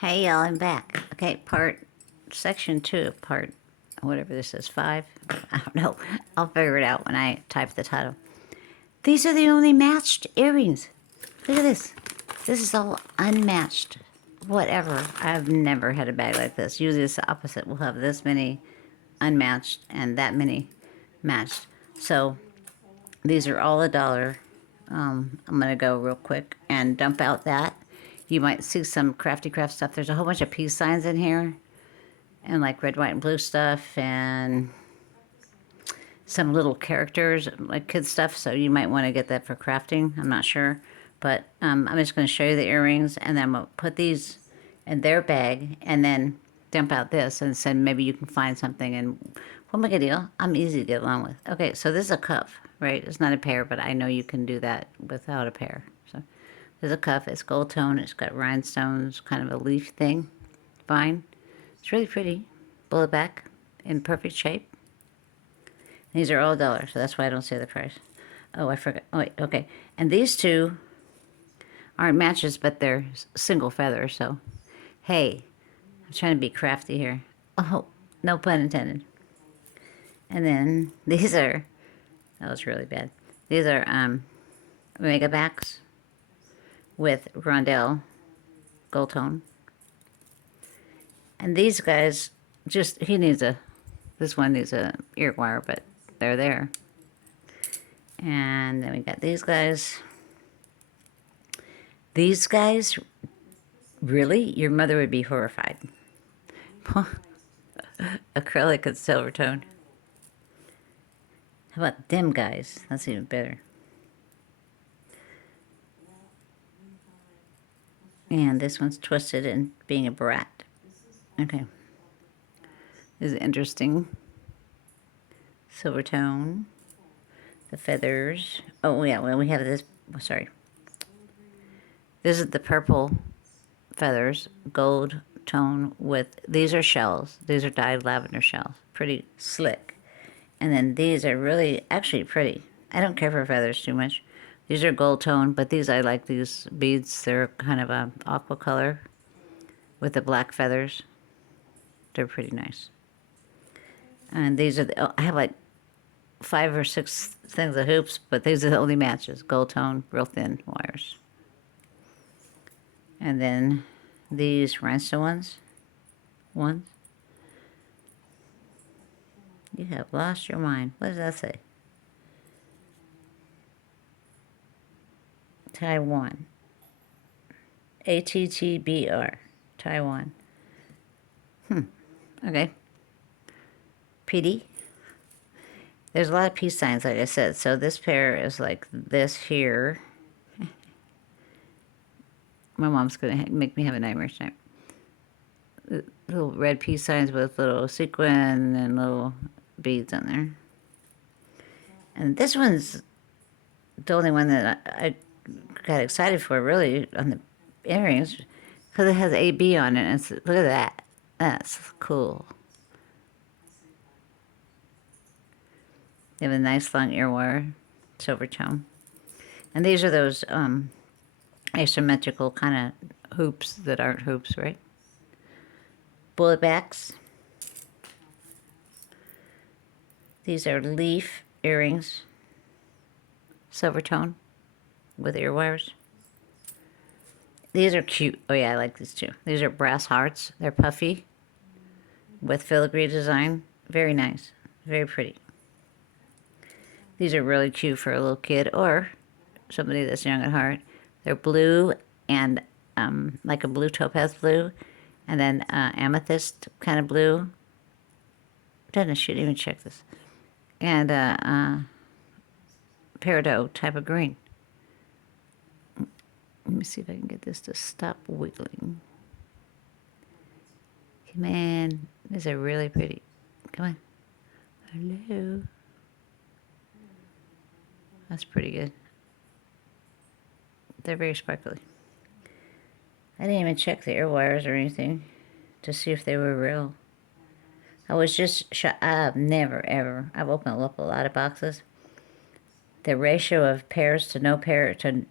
Hey y'all, I'm back. Okay, section 2 of part, whatever this is, 5? I don't know. I'll figure it out when I type the title. These are the only matched earrings. Look at this. This is all unmatched. Whatever. I've never had a bag like this. Usually it's the opposite. We'll have this many unmatched and that many matched. So these are all $1. I'm going to go real quick and dump out that. You might see some crafty craft stuff. There's a whole bunch of peace signs in here. And like red, white, and blue stuff. And some little characters, like kid stuff. So you might want to get that for crafting. I'm not sure. But I'm just going to show you the earrings. And then I'm going to put these in their bag. And then dump out this. And say maybe you can find something. And we'll make a deal. I'm easy to get along with. Okay, so this is a cuff, right? It's not a pair, but I know you can do that without a pair. So there's a cuff. It's gold tone. It's got rhinestones, kind of a leaf thing. Fine. It's really pretty. Bullet back in perfect shape. These are all $1, so that's why I don't say the price. Oh, I forgot. Oh, wait, okay. And these two aren't matches, but they're single feather, so hey, I'm trying to be crafty here. Oh, no pun intended. And then these are, that was really bad. These are mega backs with rondelle gold tone. And these guys, just, this one needs a ear wire, but they're there. And then we got these guys. These guys, really? Your mother would be horrified. Acrylic and silver tone. How about them guys? That's even better. And this one's twisted and being a brat. Okay. This is interesting. Silver tone. The feathers. Oh, yeah, well, we have this. Oh, sorry. This is the purple feathers. Gold tone with. These are shells. These are dyed lavender shells. Pretty slick. And then these are really, actually pretty. I don't care for feathers too much. These are gold tone, but these, I like these beads. They're kind of a aqua color with the black feathers. They're pretty nice. And these are I have like 5 or 6 things of hoops, but these are the only matches. Gold tone, real thin wires. And then these rhinestone ones. You have lost your mind. What does that say? Taiwan. ATTBR. Taiwan. Okay. PD. There's a lot of peace signs, like I said. So this pair is like this here. My mom's going to make me have a nightmare tonight. Little red peace signs with little sequin and little beads on there. And this one's the only one that I got excited for, really, on the earrings, because it has AB on it. And look at that. That's cool. They have a nice long ear wire, silver tone. And these are those asymmetrical kind of hoops that aren't hoops, right? Bullet backs. These are leaf earrings, silver tone with ear wires. These are cute. Oh yeah, I like these too. These are brass hearts. They're puffy with filigree design. Very nice. Very pretty. These are really cute for a little kid or somebody that's young at heart. They're blue and like a blue topaz blue, and then amethyst kind of blue. I shouldn't even check this. And peridot type of green. Let me see if I can get this to stop wiggling. Come on. These are really pretty. Come on. Hello. That's pretty good. They're very sparkly. I didn't even check the ear wires or anything to see if they were real. I was just shocked. I've never, ever, I've opened up a lot of boxes. The ratio of pairs to no pair to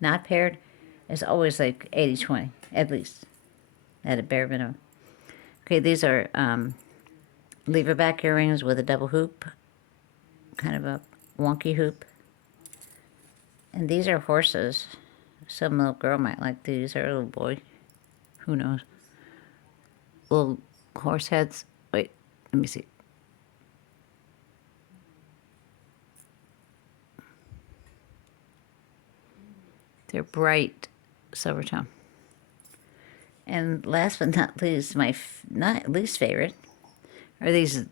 not paired is always like 80-20, at least. at a bare minimum. Okay, these are lever-back earrings with a double hoop, kind of a wonky hoop. And these are horses. Some little girl might like these, or a little boy. Who knows? Little horse heads. Wait, let me see. They're bright silver tone. And last but not least, my not least favorite are these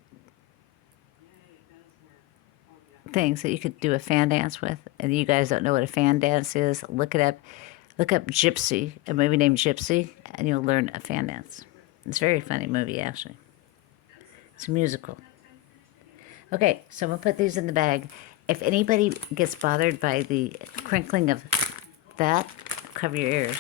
things that you could do a fan dance with. And you guys don't know what a fan dance is, look it up. Look up Gypsy, a movie named Gypsy, and you'll learn a fan dance. It's a very funny movie, actually. It's a musical. Okay, so I'm going to put these in the bag. If anybody gets bothered by the crinkling of that, cover your ears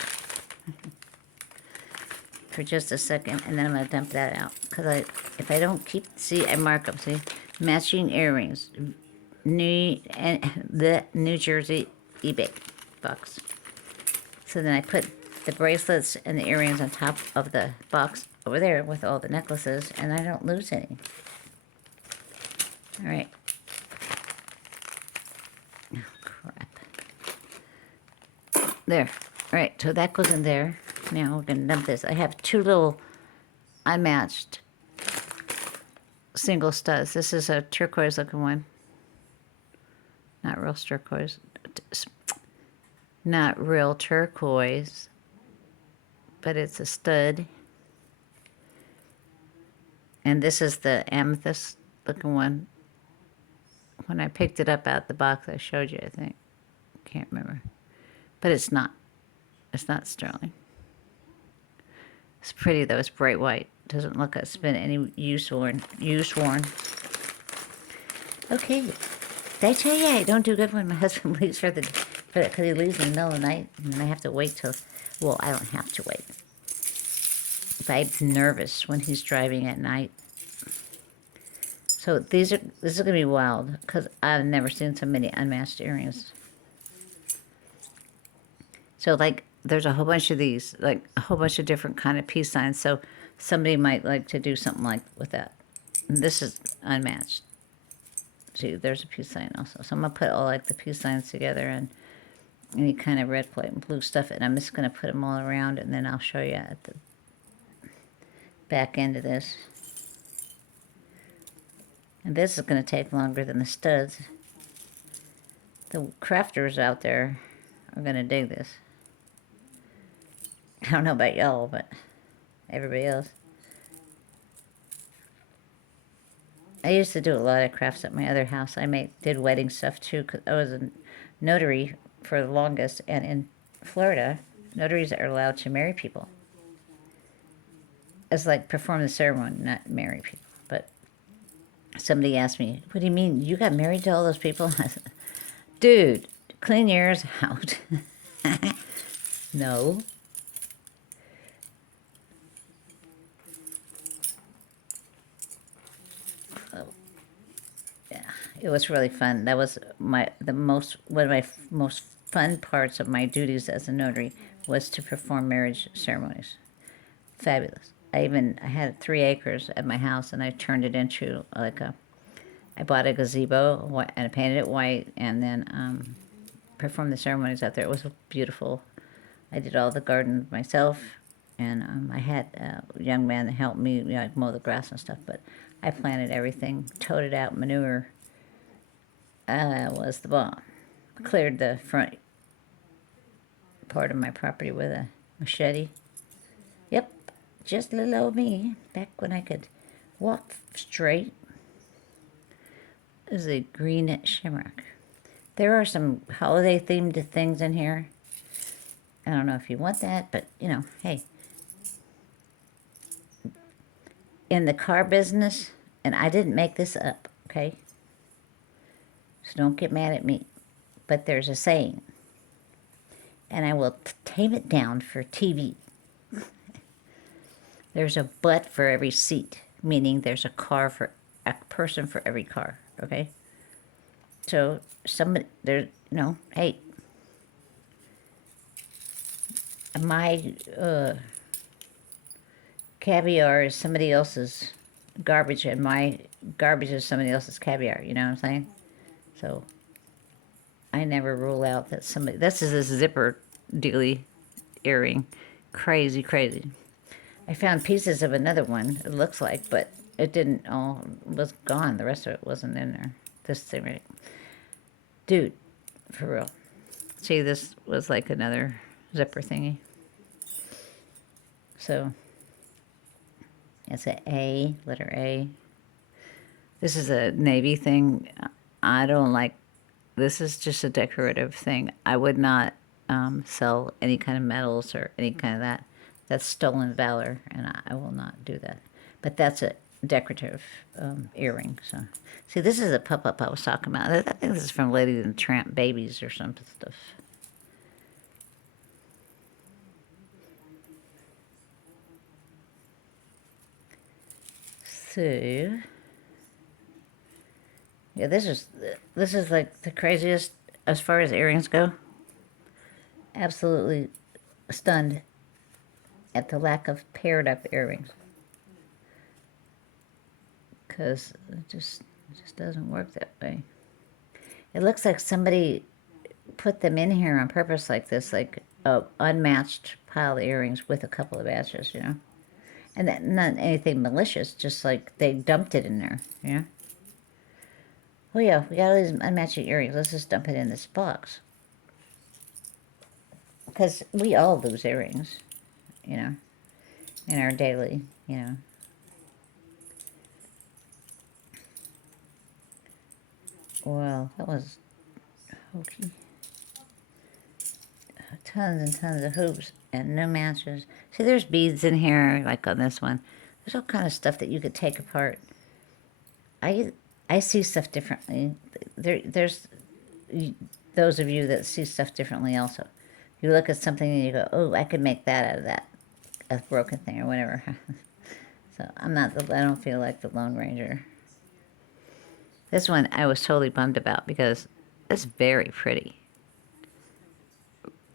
for just a second, and then I'm going to dump that out. Because if I don't keep, see, I mark them, see? Matching earrings. The New Jersey eBay box. So then I put the bracelets and the earrings on top of the box over there with all the necklaces, and I don't lose any. All right. Oh, crap. There. All right, so that goes in there. Now we're going to dump this. I have two little unmatched single studs. This is a turquoise looking one. Not real turquoise. Not real turquoise, but it's a stud. And this is the amethyst looking one. When I picked it up out the box, I showed you, I think. Can't remember. But it's not. It's not sterling. It's pretty though. It's bright white. Doesn't look like it's been any use worn. Okay. Did I tell you I don't do good when my husband leaves because he leaves in the middle of the night, and then I have to wait till, well, I don't have to wait. But I'm nervous when he's driving at night. So this is going to be wild, because I've never seen so many unmatched earrings. So, like, there's a whole bunch of these, like, a whole bunch of different kind of peace signs, so somebody might like to do something like with that. And this is unmatched. See, there's a peace sign also. So I'm going to put all, like, the peace signs together and any kind of red, white, and blue stuff, and I'm just going to put them all around, and then I'll show you at the back end of this. And this is going to take longer than the studs. The crafters out there are going to dig this. I don't know about y'all, but everybody else. I used to do a lot of crafts at my other house. I did wedding stuff too, because I was a notary for the longest, and in Florida, notaries are allowed to marry people. It's like perform the ceremony, not marry people. But somebody asked me, what do you mean? You got married to all those people? I said, dude, clean your ears out. No. It was really fun. That was one of my most fun parts of my duties as a notary was to perform marriage ceremonies. Fabulous. I had 3 acres at my house, and I turned it into I bought a gazebo and I painted it white, and then performed the ceremonies out there. It was beautiful. I did all the garden myself, and I had a young man that helped me, mow the grass and stuff, but I planted everything, toted out manure. Was the bomb. Cleared the front part of my property with a machete. Yep, just little old me, back when I could walk straight. This is a green shamrock. There are some holiday-themed things in here. I don't know if you want that, but, hey. In the car business, and I didn't make this up, okay? So don't get mad at me. But there's a saying, and I will tame it down for TV. There's a butt for every seat, meaning there's a person for every car, okay? So somebody, hey, my caviar is somebody else's garbage, and my garbage is somebody else's caviar. You know what I'm saying? So I never rule out that somebody. This is a zipper dealy earring. Crazy, crazy. I found pieces of another one, it looks like, but it didn't all, was gone. The rest of it wasn't in there. This thing, right? Dude, for real. See, this was like another zipper thingy. So, it's a A, letter A. This is a navy thing. I don't like, this is just a decorative thing. I would not sell any kind of metals or any kind of that. That's stolen valor, and I will not do that. But that's a decorative earring. So, see, this is a pop-up I was talking about. I think this is from Lady and the Tramp Babies or some stuff. So, yeah, this is like the craziest as far as earrings go. Absolutely stunned at the lack of paired up earrings, because it just doesn't work that way. It looks like somebody put them in here on purpose like this, like a unmatched pile of earrings with a couple of matches, you know? And that, not anything malicious, just like they dumped it in there, you know? Oh yeah, we got all these unmatched earrings. Let's just dump it in this box. Because we all lose earrings, you know, in our daily, you know. Well, that was hokey. Tons and tons of hoops and no matches. See, there's beads in here, like on this one. There's all kind of stuff that you could take apart. I see stuff differently. There's those of you that see stuff differently also. You look at something and you go, oh, I could make that out of that, a broken thing or whatever. So I don't feel like the Lone Ranger. This one I was totally bummed about because it's very pretty.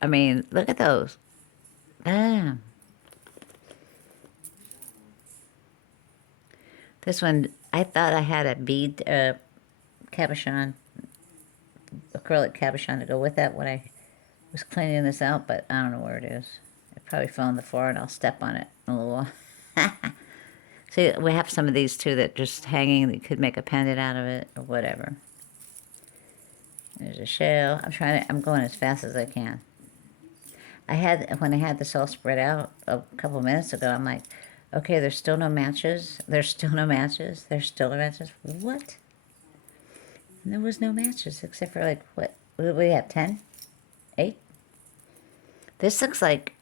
I mean, look at those. Damn. This one, I thought I had a bead cabochon, acrylic cabochon to go with that when I was cleaning this out, but I don't know where it is. It probably fell on the floor and I'll step on it in a little while. See, we have some of these too that just hanging, that you could make a pendant out of it or whatever. There's a shell. I'm going as fast as I can. When I had this all spread out a couple of minutes ago, I'm like, okay, there's still no matches. There's still no matches. There's still no matches. What? And there was no matches except for like, what do we have, 10? 8? This looks like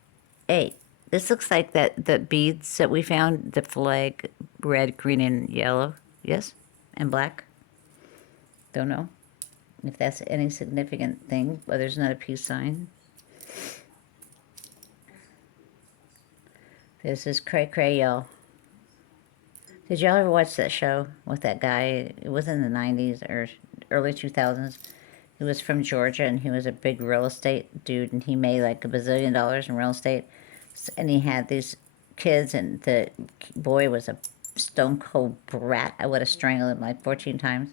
8. This looks like the beads that we found, the flag, red, green, and yellow. Yes? And black. Don't know if that's any significant thing, but there's not a peace sign. This is cray cray, y'all. Did y'all ever watch that show with that guy? It was in the 90s or early 2000s. He was from Georgia, and he was a big real estate dude, and he made like $1 bazillion in real estate. And he had these kids, and the boy was a stone cold brat. I would have strangled him like 14 times.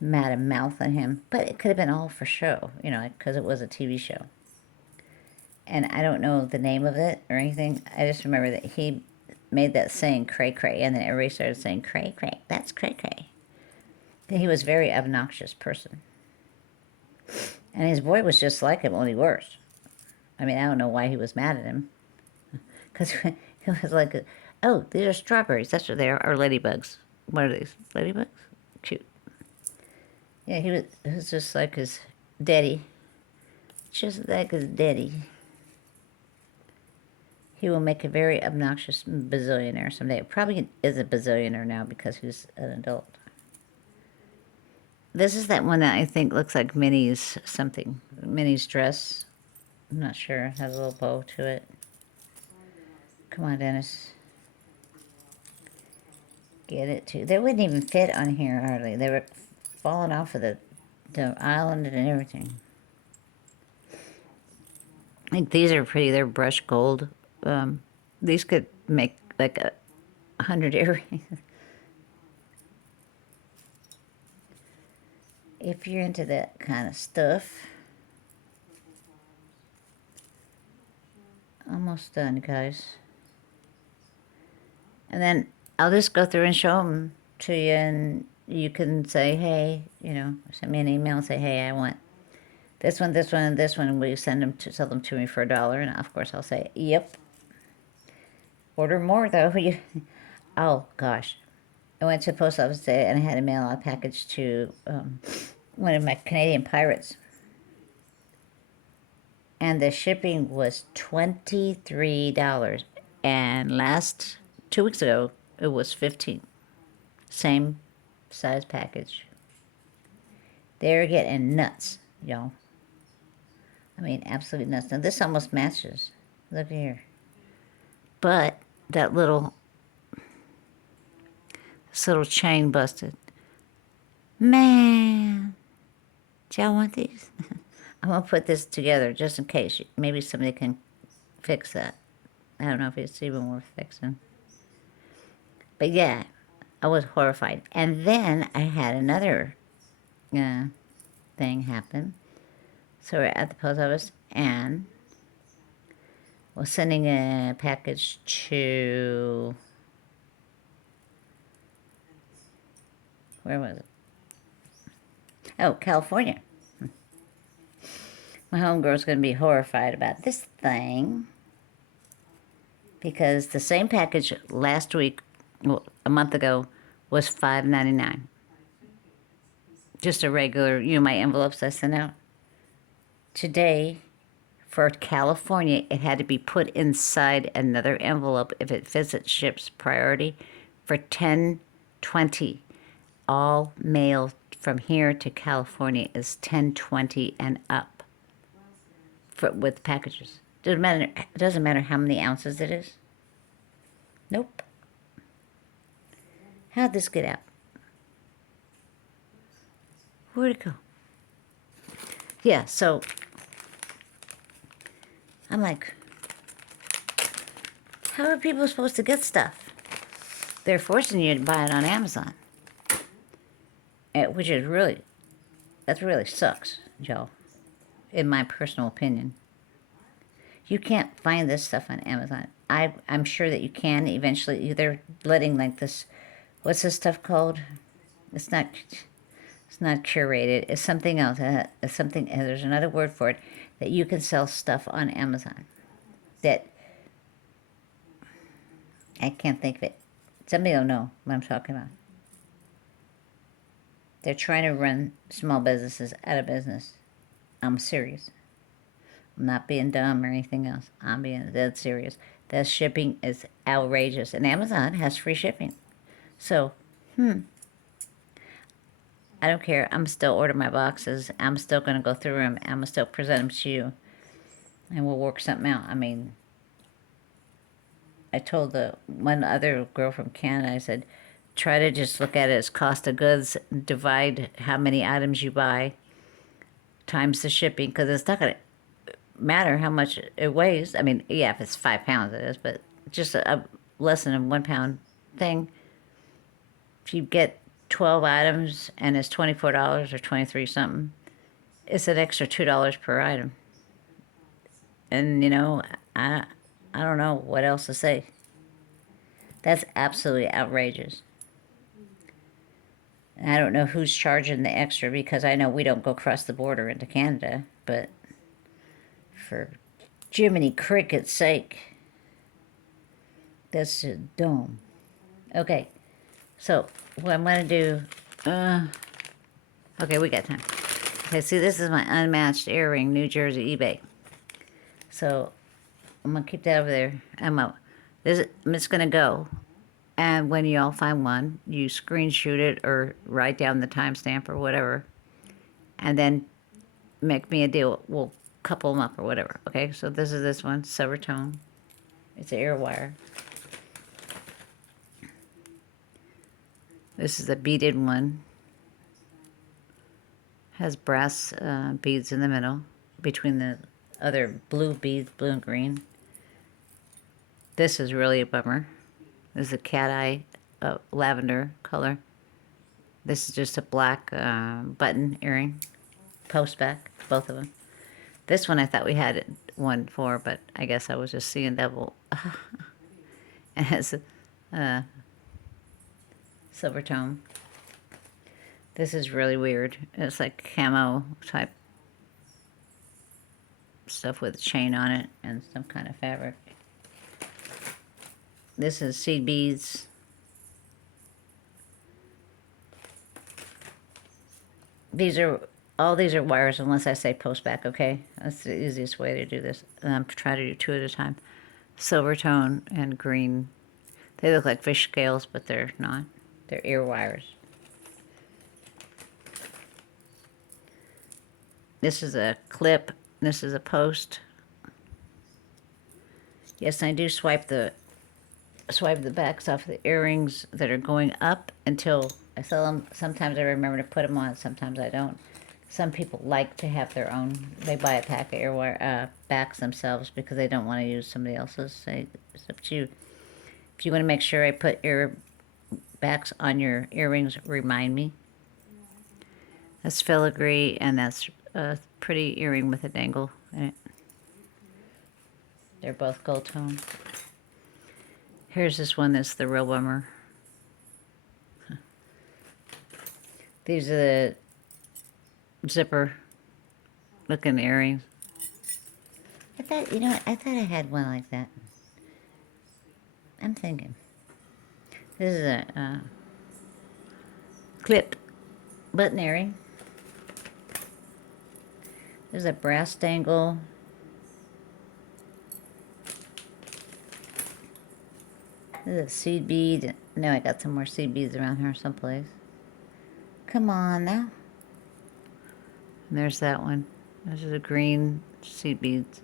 Mad a mouth on him. But it could have been all for show, you know, because it was a TV show. And I don't know the name of it or anything. I just remember that he made that saying cray cray, and then everybody started saying cray cray. That's cray cray. He was a very obnoxious person. And his boy was just like him, only worse. I mean, I don't know why he was mad at him. Because he was like, oh, these are strawberries. That's what they are. Or ladybugs. What are these? Ladybugs? Cute. Yeah, he was just like his daddy. Just like his daddy. He will make a very obnoxious bazillionaire someday. Probably is a bazillionaire now because he's an adult. This is that one that I think looks like Minnie's something. Minnie's dress. I'm not sure. It has a little bow to it. Come on, Dennis. Get it too. They wouldn't even fit on here hardly. They were falling off of the island and everything. I think these are pretty. They're brushed gold. These could make like 100 earrings. If you're into that kind of stuff. Almost done, guys. And then I'll just go through and show them to you, and you can say, hey, you know, send me an email and say, hey, I want this one, this one, and this one, and will you send them to, sell them to me for $1? And of course I'll say, yep. Order more though. Oh gosh. I went to the post office today and I had to mail out a package to one of my Canadian pirates. And the shipping was $23. And 2 weeks ago, it was $15. Same size package. They're getting nuts, y'all. I mean, absolutely nuts. Now, this almost matches. Look here. But that this little chain busted. Man, do y'all want these? I'm going to put this together just in case. Maybe somebody can fix that. I don't know if it's even worth fixing. But yeah, I was horrified. And then I had another thing happen. So we're at the post office and we're sending a package to, where was it? Oh, California. My homegirl's going to be horrified about this thing because the same package last week, well, a month ago, was $5.99. Just a regular, you know, my envelopes I sent out. Today, for California, it had to be put inside another envelope if it visits ships priority for $10.20. All mail from here to California is $10.20 and up with packages. It doesn't matter how many ounces it is. Nope. How'd this get out? Where'd it go? Yeah, so I'm like, how are people supposed to get stuff? They're forcing you to buy it on Amazon. Which is that really sucks, Joe, in my personal opinion. You can't find this stuff on Amazon. I'm sure that you can eventually. They're letting like this, what's this stuff called? It's not curated. It's something else. It's something. There's another word for it that you can sell stuff on Amazon. That I can't think of it. Somebody will know what I'm talking about. They're trying to run small businesses out of business. I'm serious. I'm not being dumb or anything else. I'm being dead serious. The shipping is outrageous. And Amazon has free shipping. So, I don't care. I'm still ordering my boxes. I'm still going to go through them. I'm going to still present them to you. And we'll work something out. I mean, I told the one other girl from Canada, I said, try to just look at it as cost of goods. Divide how many items you buy times the shipping. Because it's not going to matter how much it weighs. I mean, yeah, if it's 5 pounds it is, but just a less than a 1 pound thing. If you get 12 items and it's $24 or 23 something, it's an extra $2 per item. And you know, I don't know what else to say. That's absolutely outrageous. And I don't know who's charging the extra because I know we don't go across the border into Canada, but for Jiminy Cricket's sake, that's dumb. Okay, so what I'm going to do, okay, we got time. Okay, see, this is my unmatched earring, New Jersey eBay. So I'm going to keep that over there. I'm just going to go. And when you all find one, you screenshot it or write down the timestamp or whatever. And then make me a deal. We'll couple them up or whatever. Okay, so this is this one, silver tone. It's an ear wire. This is a beaded one. Has brass beads in the middle between the other blue beads, blue and green. This is really a bummer. This is a cat eye lavender color. This is just a black button earring. Post back, both of them. This one I thought we had one for, but I guess I was just seeing double. It has a silver tone. This is really weird. It's like camo type stuff with a chain on it and some kind of fabric. This is seed beads. All these are wires unless I say post back, okay? That's the easiest way to do this. And I'm trying to do two at a time. Silver tone and green. They look like fish scales, but they're not. They're ear wires. This is a clip. This is a post. Yes, I do swipe the backs off the earrings that are going up until I sell them. Sometimes I remember to put them on, sometimes I don't. Some people like to have their own. They buy a pack of ear backs themselves because they don't want to use somebody else's. It's up to you. If you want to make sure I put ear backs on your earrings, remind me. That's filigree, and that's a pretty earring with a dangle in it. They're both gold tone. Here's this one that's the real bummer. These are the zipper looking earrings. I thought, you know what, I thought I had one like that. I'm thinking. This is a clipped button earring. There's a brass dangle. This is a seed bead. No, I got some more seed beads around here someplace. Come on now. And there's that one. This is a green seed beads.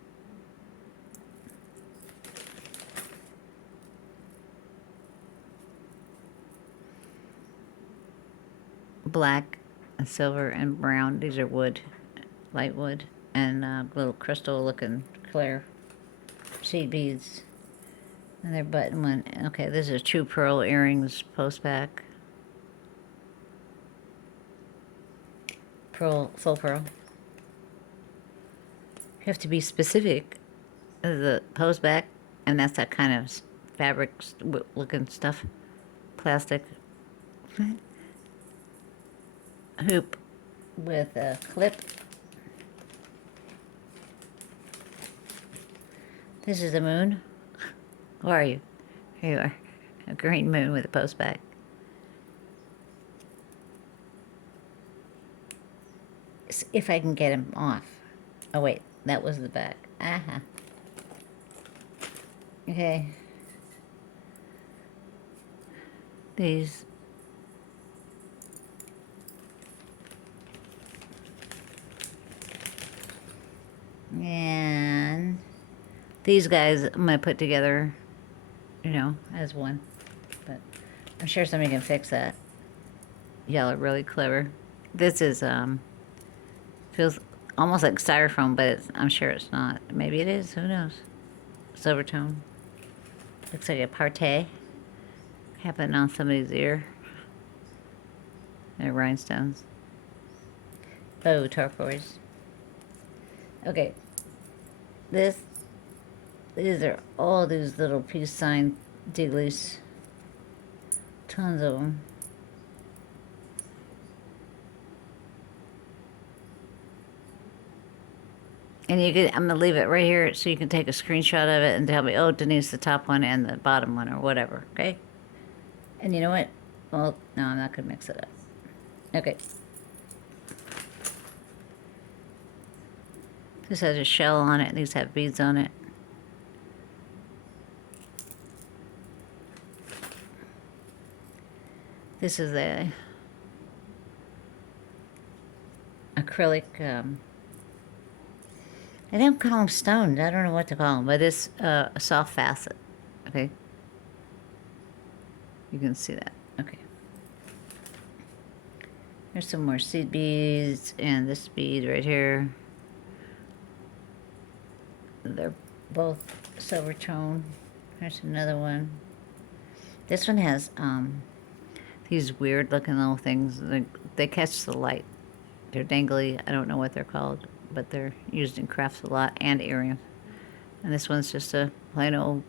Black, and silver, and brown. These are wood, light wood, and little crystal looking clear seed beads. And they're button one. Okay, this is true pearl earrings, post back. Pearl, full pearl. You have to be specific. The post back, and that's that kind of fabric looking stuff. Plastic. Hoop with a clip. This is a moon. Where are you? Here you are. A green moon with a post back. If I can get him off. Oh wait, that was the back. Aha. Okay. These. And these guys I'm going to put together, you know, as one. But I'm sure somebody can fix that. Y'all are really clever. This is, feels almost like styrofoam, but I'm sure it's not. Maybe it is. Who knows? Silver tone. Looks like a parté happening on somebody's ear. They're rhinestones. Oh, turquoise. Okay. These are all these little peace sign digglies. Tons of them. And you can, I'm gonna leave it right here so you can take a screenshot of it and tell me, oh, Denise, the top one and the bottom one or whatever, okay? And you know what? Well, no, I'm not gonna mix it up. Okay. This has a shell on it. These have beads on it. This is a acrylic, I don't call them stones. I don't know what to call them, but it's a soft facet. Okay. You can see that. Okay. There's some more seed beads and this bead right here. They're both silver tone. There's another one. This one has these weird looking little things. They catch the light. They're dangly. I don't know what they're called, but they're used in crafts a lot, and earrings. And this one's just a plain old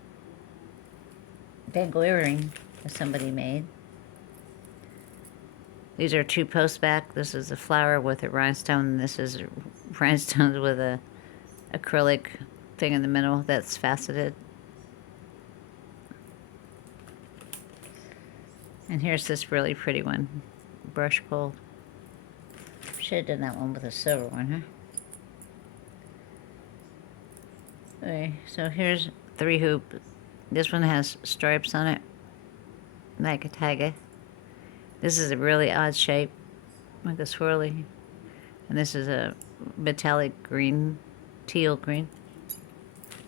dangle earring that somebody made. These are 2 posts back. This is a flower with a rhinestone, and this is rhinestones with a acrylic thing in the middle that's faceted. And here's this really pretty one, brush gold. Should have done that one with a silver one, huh? Okay, so here's 3 hoop. This one has stripes on it, like a tiger. This is a really odd shape, like a swirly. And this is a metallic green, teal green.